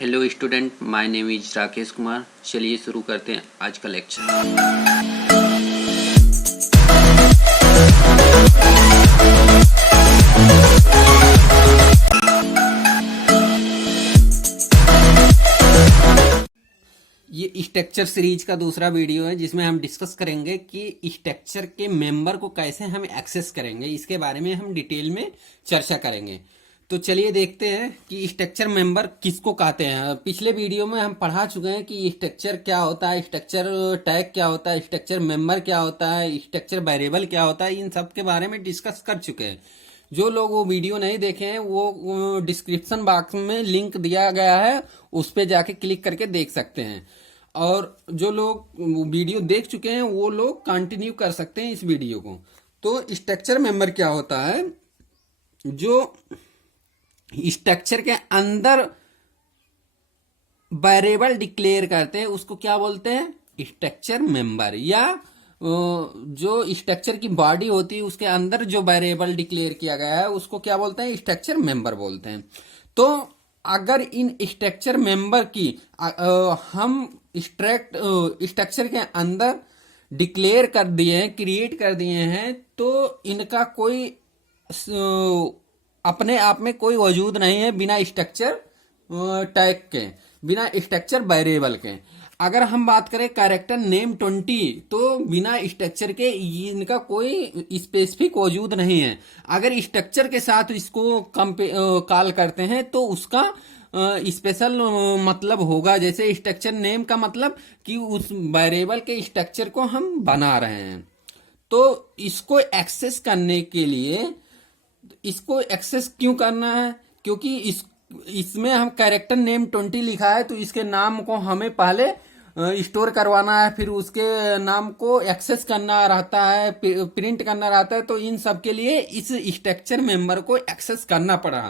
Hello student, my name is Rakesh Kumar. चलिए शुरू करते हैं आज का लेक्चर। ये स्ट्रक्चर सीरीज का दूसरा वीडियो है जिसमें हम डिस्कस करेंगे कि स्ट्रक्चर के मेंबर को कैसे हम एक्सेस करेंगे। इसके बारे में हम डिटेल में चर्चा करेंगे। तो चलिए देखते हैं कि स्ट्रक्चर मेंबर किसको कहते हैं। पिछले वीडियो में हम पढ़ा चुके हैं कि स्ट्रक्चर क्या होता है, स्ट्रक्चर टैग क्या होता है, स्ट्रक्चर मेंबर क्या होता है, स्ट्रक्चर वेरिएबल क्या होता है। इन सब के बारे में डिस्कस कर चुके हैं। जो लोग वो वीडियो नहीं देखे हैं वो डिस्क्रिप्शन बॉक्स में लिंक दिया गया है, उस पर जाके क्लिक करके देख सकते हैं। और जो लोग वीडियो देख चुके हैं वो लोग कंटिन्यू कर सकते हैं इस वीडियो को। तो स्ट्रक्चर मेंबर क्या होता है? जो स्ट्रक्चर के अंदर वेरिएबल डिक्लेयर करते हैं उसको क्या बोलते हैं? Structure member. या जो स्ट्रक्चर की बॉडी होती है उसके अंदर जो वेरिएबल डिक्लेयर किया गया है उसको क्या बोलते हैं? स्ट्रक्चर मेंबर बोलते हैं। तो अगर इन स्ट्रक्चर मेंबर की हम स्ट्रक्चर के अंदर डिक्लेयर कर दिए हैं, क्रिएट कर दिए हैं, तो इनका कोई अपने आप में कोई वजूद नहीं है बिना स्ट्रक्चर टैग के, बिना स्ट्रक्चर वेरिएबल के। अगर हम बात करें कैरेक्टर नेम 20, तो बिना स्ट्रक्चर के इनका कोई स्पेसिफिक वजूद नहीं है। अगर स्ट्रक्चर के साथ इसको कॉल करते हैं तो उसका स्पेशल मतलब होगा। जैसे स्ट्रक्चर नेम का मतलब कि उस वेरिएबल के स्ट्रक्चर को हम बना रहे हैं। तो इसको एक्सेस करने के लिए, इसको एक्सेस क्यों करना है? क्योंकि इसमें हम कैरेक्टर नेम 20 लिखा है तो इसके नाम को हमें पहले स्टोर करवाना है, फिर उसके नाम को एक्सेस करना रहता है, प्रिंट करना रहता है। तो इन सब के लिए इस स्ट्रक्चर मेंबर को एक्सेस करना पड़ा।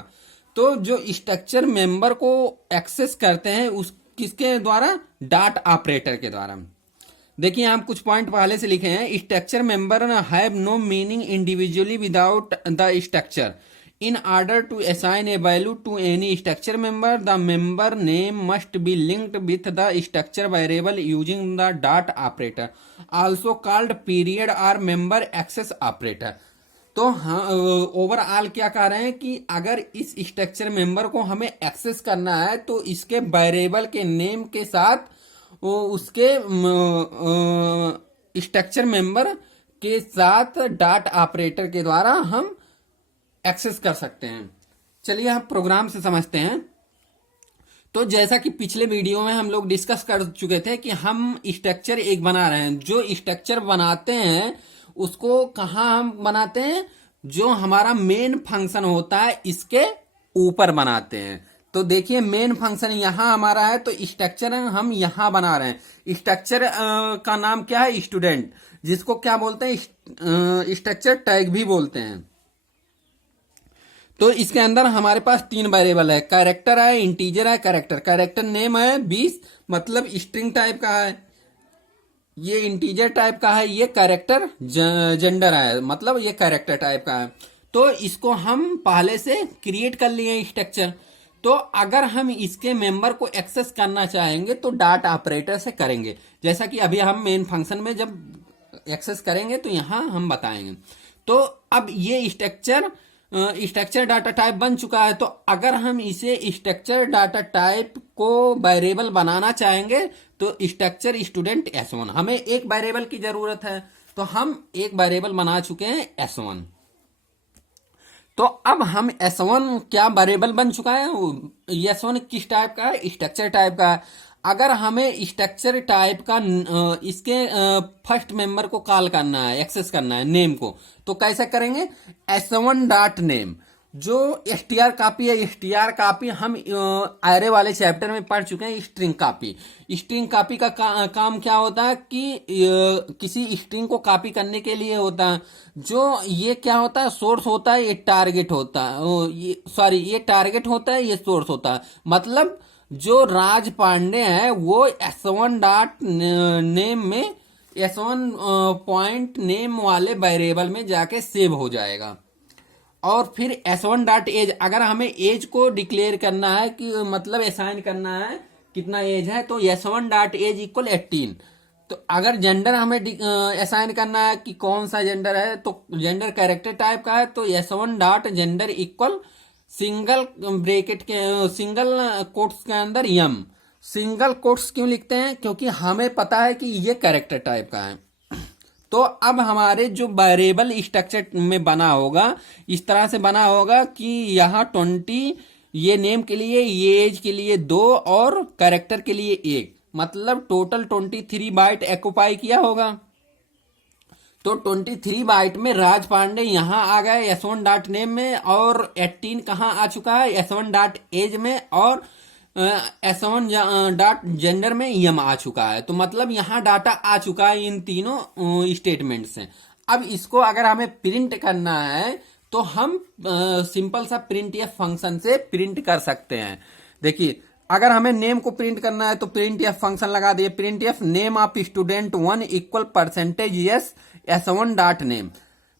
तो जो स्ट्रक्चर मेंबर को एक्सेस करते हैं उस किसके द्वारा? डॉट ऑपरेटर के द्वारा। देखिए हम कुछ पॉइंट पहले से लिखे हैं। Structure member have no meaning individually without the structure. In order to assign a value to any structure member, the member name must be linked with the structure variable using the dot operator, also called period or member access operator. तो overall क्या कह रहे हैं कि अगर इस structure member को हमें एक्सेस करना है तो इसके वेरिएबल के नेम के साथ उसके स्ट्रक्चर मेंबर के साथ डॉट ऑपरेटर के द्वारा हम एक्सेस कर सकते हैं। चलिए हम प्रोग्राम से समझते हैं। तो जैसा कि पिछले वीडियो में हम लोग डिस्कस कर चुके थे कि हम स्ट्रक्चर एक बना रहे हैं। जो स्ट्रक्चर बनाते हैं उसको कहाँ हम बनाते हैं? जो हमारा मेन फंक्शन होता है इसके ऊपर बनाते हैं। तो देखिए मेन फंक्शन यहां हमारा है, तो स्ट्रक्चर हम यहां बना रहे हैं। स्ट्रक्चर का नाम क्या है? स्टूडेंट, जिसको क्या बोलते हैं? स्ट्रक्चर टैग भी बोलते हैं। तो इसके अंदर हमारे पास 3 वेरिएबल है। कैरेक्टर है, इंटीजर है, कैरेक्टर नेम है 20, मतलब स्ट्रिंग टाइप का है। ये इंटीजर टाइप का है, ये कैरेक्टर जेंडर है, मतलब ये कैरेक्टर टाइप का है। तो इसको हम पहले से क्रिएट कर लिए स्ट्रक्चर। तो अगर हम इसके मेंबर को एक्सेस करना चाहेंगे तो डॉट ऑपरेटर से करेंगे, जैसा कि अभी हम मेन फंक्शन में जब एक्सेस करेंगे तो यहां हम बताएंगे। तो अब ये स्ट्रक्चर डाटा टाइप बन चुका है। तो अगर हम इसे स्ट्रक्चर डाटा टाइप को वेरिएबल बनाना चाहेंगे तो स्ट्रक्चर स्टूडेंट S1, हमें एक वेरिएबल की जरूरत है। तो हम एक वेरिएबल बना चुके हैं S1। तो अब हम S1 क्या वेरिएबल बन चुका है? S1 किस टाइप का है? स्ट्रक्चर टाइप का है। अगर हमें स्ट्रक्चर टाइप का इसके फर्स्ट मेंबर को कॉल करना है, एक्सेस करना है नेम को, तो कैसे करेंगे? S1 dot name. जो str कॉपी है, str कॉपी हम एरे वाले चैप्टर में पढ़ चुके हैं। स्ट्रिंग कॉपी का काम क्या होता है कि किसी स्ट्रिंग को कॉपी करने के लिए होता है। जो ये क्या होता है? सोर्स होता है, ये टारगेट होता है। ये टारगेट होता है, ये सोर्स होता है। मतलब जो राज पांडे है वो S1 डॉट नेम में S1 पॉइंट नेम वाले वेरिएबल में जाके सेव हो जाएगा। और फिर S1 डॉट एज, अगर हमें एज को डिक्लेयर करना है कि मतलब असाइन करना है कितना एज है, तो S1 डॉट एज इक्वल 18। तो अगर जेंडर हमें असाइन करना है कि कौन सा जेंडर है, तो जेंडर कैरेक्टर टाइप का है, तो S1 dot gender equal single bracket के सिंगल कोट्स के अंदर यम। सिंगल कोट्स क्यों लिखते हैं, क्योंकि हमें पता है कि ये कैरेक्टर टाइप का है। तो अब हमारे जो वेरिएबल स्ट्रक्चर में बना होगा इस तरह से बना होगा कि यहाँ 20 ये नेम के लिए, ये एज के लिए 2 और कैरेक्टर के लिए 1, मतलब टोटल 23 बाइट ऑक्युपाई किया होगा। तो 23 बाइट में राज पांडे यहाँ आ गए S1 डॉट नेम में, और 18 कहाँ आ चुका है S1 डॉट एज में, और S1 डॉट जेंडर में यम आ चुका है। तो मतलब यहाँ डाटा आ चुका है इन तीनों स्टेटमेंट से। अब इसको अगर हमें प्रिंट करना है तो हम सिंपल सा प्रिंट एफ फंक्शन से प्रिंट कर सकते हैं। देखिए, अगर हमें नेम को प्रिंट करना है तो प्रिंट एफ फंक्शन लगा दिए, print F name of student 1 equal percentage yes S1 dot name.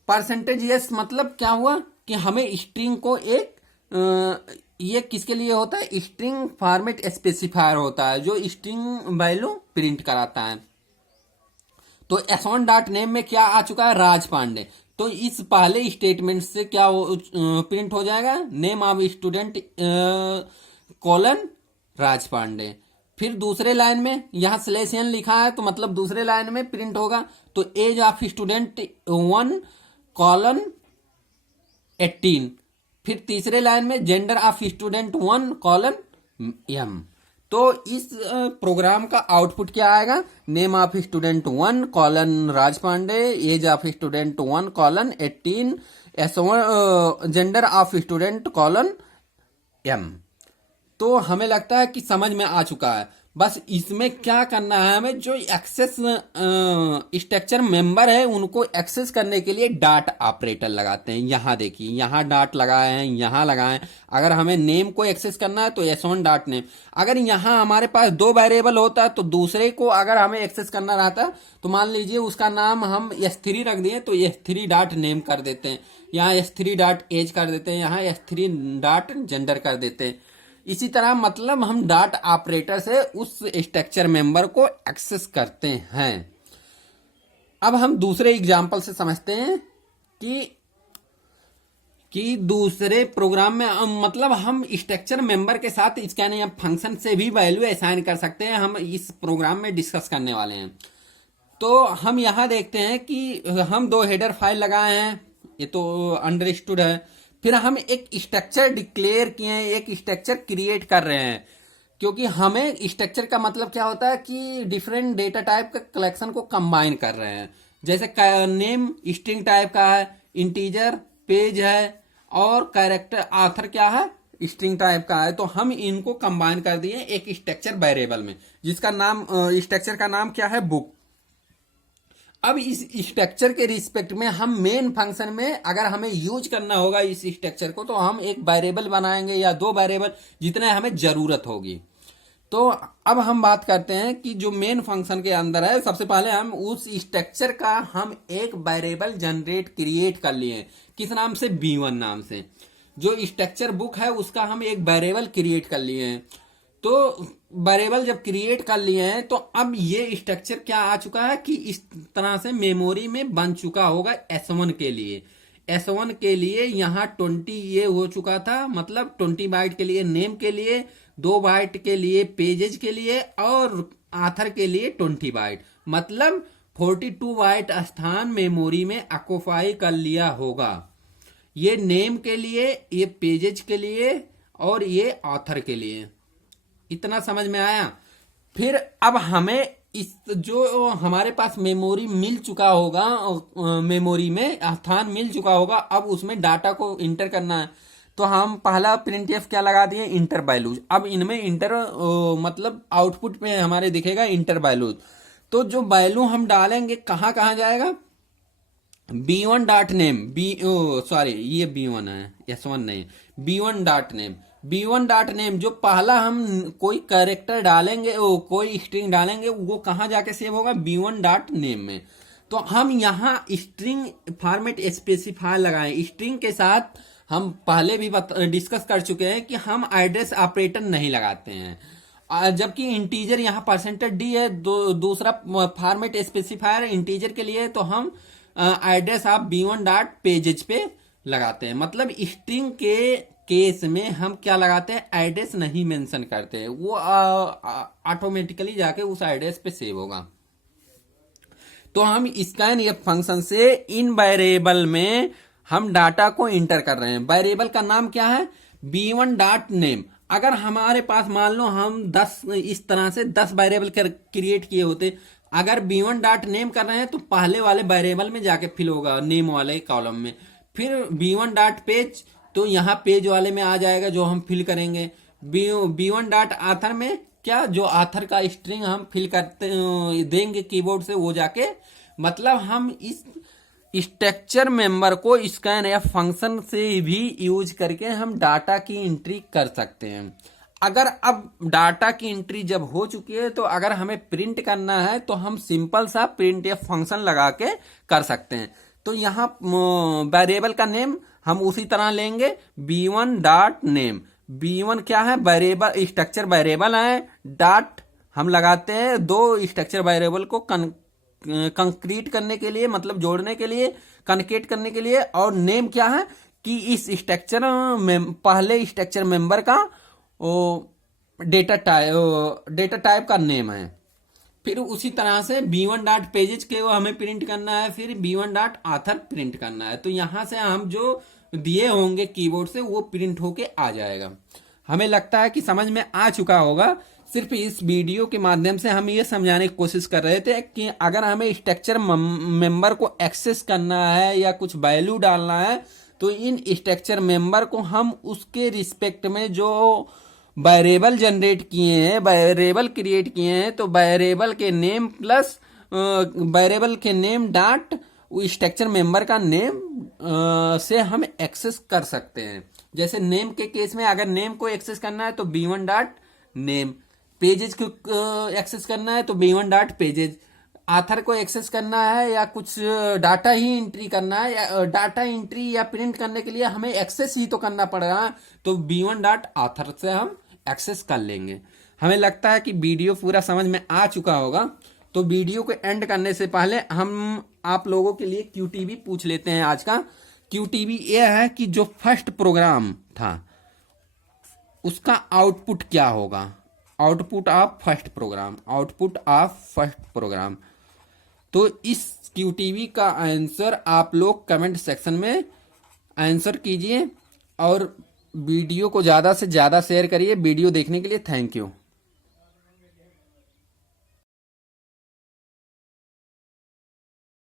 Percentage yes मतलब क्या हुआ कि हमें स्ट्रिंग को एक ये किसके लिए होता है, स्ट्रिंग फॉर्मेट स्पेसिफायर होता है जो स्ट्रिंग वैल्यू प्रिंट कराता है। तो S1 डॉट नेम में क्या आ चुका है, राज पांडे। तो इस पहले स्टेटमेंट से क्या प्रिंट हो जाएगा, name of student colon Raj Pandey. फिर दूसरे लाइन में यहाँ स्लैश n लिखा है, तो मतलब दूसरे लाइन में प्रिंट होगा, तो एज ऑफ स्टूडेंट 1 कॉलन 18। फिर तीसरे लाइन में gender of student 1 colon M. तो इस प्रोग्राम का आउटपुट क्या आएगा, name of student 1 colon Raj Pandey, age of student 1 colon 18, gender of student colon M. तो हमें लगता है कि समझ में आ चुका है। बस इसमें क्या करना है, हमें जो एक्सेस स्ट्रक्चर मेंबर है उनको एक्सेस करने के लिए डॉट ऑपरेटर लगाते हैं। यहाँ देखिए, यहाँ डॉट लगाए हैं, यहाँ लगाए हैं। अगर हमें नेम को एक्सेस करना है तो S1 डॉट नेम। अगर यहाँ हमारे पास 2 वेरिएबल होता है तो दूसरे को अगर हमें एक्सेस करना रहता है तो मान लीजिए उसका नाम हम S3 रख दिए, तो S3 डॉट नेम कर देते हैं, यहाँ S3 डॉट एज कर देते हैं, यहाँ S3 डॉट जेंडर कर देते हैं। इसी तरह मतलब हम डॉट ऑपरेटर से उस स्ट्रक्चर मेंबर को एक्सेस करते हैं। अब हम दूसरे एग्जांपल से समझते हैं कि दूसरे प्रोग्राम में मतलब हम स्ट्रक्चर मेंबर के साथ इसका नहीं फंक्शन से भी वैल्यू असाइन कर सकते हैं। हम इस प्रोग्राम में डिस्कस करने वाले हैं। तो हम यहाँ देखते हैं कि हम 2 हेडर फाइल लगाए हैं, ये तो अंडरस्टूड है। फिर हम एक स्ट्रक्चर डिक्लेयर किए हैं, एक स्ट्रक्चर क्रिएट कर रहे हैं, क्योंकि हमें स्ट्रक्चर का मतलब क्या होता है कि डिफरेंट डेटा टाइप का कलेक्शन को कंबाइन कर रहे हैं। जैसे नेम स्ट्रिंग टाइप का है, इंटीजर पेज है, और कैरेक्टर ऑथर क्या है, स्ट्रिंग टाइप का है। तो हम इनको कंबाइन कर दिए एक स्ट्रक्चर वेरिएबल में, जिसका नाम स्ट्रक्चर का नाम क्या है, बुक। अब इस स्ट्रक्चर के रिस्पेक्ट में हम मेन फंक्शन में अगर हमें यूज करना होगा इस स्ट्रक्चर को, तो हम एक वेरिएबल बनाएंगे या 2 वेरिएबल, जितने हमें जरूरत होगी। तो अब हम बात करते हैं कि जो मेन फंक्शन के अंदर है, सबसे पहले हम उस स्ट्रक्चर का हम एक वेरिएबल जनरेट क्रिएट कर लिए, किस नाम से, B1 नाम से। जो स्ट्रक्चर बुक है उसका हम एक वेरिएबल क्रिएट कर लिए हैं। तो वेरिएबल जब क्रिएट कर लिए हैं तो अब ये स्ट्रक्चर क्या आ चुका है कि इस तरह से मेमोरी में बन चुका होगा S1 के लिए। S1 के लिए यहाँ 20 ये हो चुका था, मतलब 20 बाइट के लिए नेम के लिए, 2 बाइट के लिए पेजेज के लिए, और आथर के लिए 20 बाइट, मतलब 42 बाइट स्थान मेमोरी में ऑक्युपाई कर लिया होगा। ये नेम के लिए, ये पेजेज के लिए, और ये ऑथर के लिए। इतना समझ में आया। फिर अब हमें इस जो हमारे पास मेमोरी मिल चुका होगा, मेमोरी में स्थान मिल चुका होगा, अब उसमें डाटा को इंटर करना है। तो हम पहला प्रिंटफ क्या लगा दिए, इंटर वैल्यूज। अब इनमें इंटर मतलब आउटपुट में हमारे दिखेगा इंटर वैल्यूज। तो जो वैल्यू हम डालेंगे कहाँ कहाँ जाएगा, B1 डॉट नेम, सॉरी ये B1 है, S1 नहीं, B1 dot name. B1 dot name जो पहला हम कोई कैरेक्टर डालेंगे, कोई स्ट्रिंग डालेंगे, वो कहाँ जाके सेव होगा, B1 डॉट नेम में। तो हम यहाँ स्ट्रिंग फॉर्मेट स्पेसिफायर लगाएं। स्ट्रिंग के साथ हम पहले भी डिस्कस कर चुके हैं कि हम एड्रेस ऑपरेटर नहीं लगाते हैं, जबकि इंटीजर यहाँ %d है। दूसरा फॉर्मेट स्पेसिफायर इंटीजर के लिए, तो हम address of b1 dot pages पे लगाते हैं। मतलब स्ट्रिंग के केस में हम क्या लगाते हैं, एड्रेस नहीं मेंशन करते, वो ऑटोमेटिकली जाके उस एड्रेस पे सेव होगा। तो हम स्कैन एफ फंक्शन से इन वेरिएबल में हम डाटा को इंटर कर रहे हैं। वेरिएबल का नाम क्या है, b1 डॉट नेम। अगर हमारे पास मान लो हम 10 इस तरह से 10 वेरिएबल क्रिएट किए होते, अगर b1 डॉट नेम कर रहे हैं तो पहले वाले वेरिएबल में जाके फिल होगा, नेम वाले कॉलम में। फिर b1 डॉट पेज, तो यहाँ पेज वाले में आ जाएगा जो हम फिल करेंगे। b1 डॉट आथर में क्या, जो आथर का स्ट्रिंग हम फिल करते देंगे कीबोर्ड से, वो जाके, मतलब हम इस स्ट्रक्चर मेंबर को स्कैन या फंक्शन से भी यूज करके हम डाटा की एंट्री कर सकते हैं। अगर अब डाटा की एंट्री जब हो चुकी है, तो अगर हमें प्रिंट करना है तो हम सिंपल सा प्रिंट या फंक्शन लगा के कर सकते हैं। तो यहाँ वेरिएबल का नेम हम उसी तरह लेंगे, b1 डॉट नेम। b1 क्या है, वेरिएबल, स्ट्रक्चर वेरिएबल है। डॉट हम लगाते हैं दो स्ट्रक्चर वेरिएबल को कंक्रीट करने के लिए, मतलब जोड़ने के लिए, कनकेट करने के लिए। और नेम क्या है कि इस स्ट्रक्चर में पहले स्ट्रक्चर मेंबर का डेटा टाइप का नेम है। फिर उसी तरह से b1 डॉट पेजेज के वो हमें प्रिंट करना है, फिर b1 डॉट आथर प्रिंट करना है। तो यहां से हम जो दिए होंगे कीबोर्ड से वो प्रिंट होके आ जाएगा। हमें लगता है कि समझ में आ चुका होगा। सिर्फ इस वीडियो के माध्यम से हम ये समझाने की कोशिश कर रहे थे कि अगर हमें स्ट्रक्चर मेंबर को एक्सेस करना है या कुछ वैल्यू डालना है, तो इन स्ट्रक्चर मेंबर को हम उसके रिस्पेक्ट में जो वेरिएबल जनरेट किए हैं, वेरिएबल क्रिएट किए हैं, तो वेरिएबल के नेम प्लस वेरिएबल के नेम डॉट स्ट्रक्चर मेंबर का नेम से हम एक्सेस कर सकते हैं। जैसे नेम के केस में अगर नेम को एक्सेस करना है तो b1 डॉट नेम, पेजेज को एक्सेस करना है तो b1 डॉट पेजेज, आथर को एक्सेस करना है या कुछ डाटा ही एंट्री करना है, या डाटा एंट्री या प्रिंट करने के लिए हमें एक्सेस ही तो करना पड़ेगा, तो b1 डॉट आथर से हम एक्सेस कर लेंगे। हमें लगता है कि वीडियो पूरा समझ में आ चुका होगा। तो वीडियो को एंड करने से पहले हम आप लोगों के लिए QTB पूछ लेते हैं। आज का QTB यह है कि जो फर्स्ट प्रोग्राम था उसका आउटपुट क्या होगा, output of first program, output of first program. तो इस QTB का आंसर आप लोग कमेंट सेक्शन में आंसर कीजिए और वीडियो को ज़्यादा से ज़्यादा शेयर करिए। वीडियो देखने के लिए थैंक यू।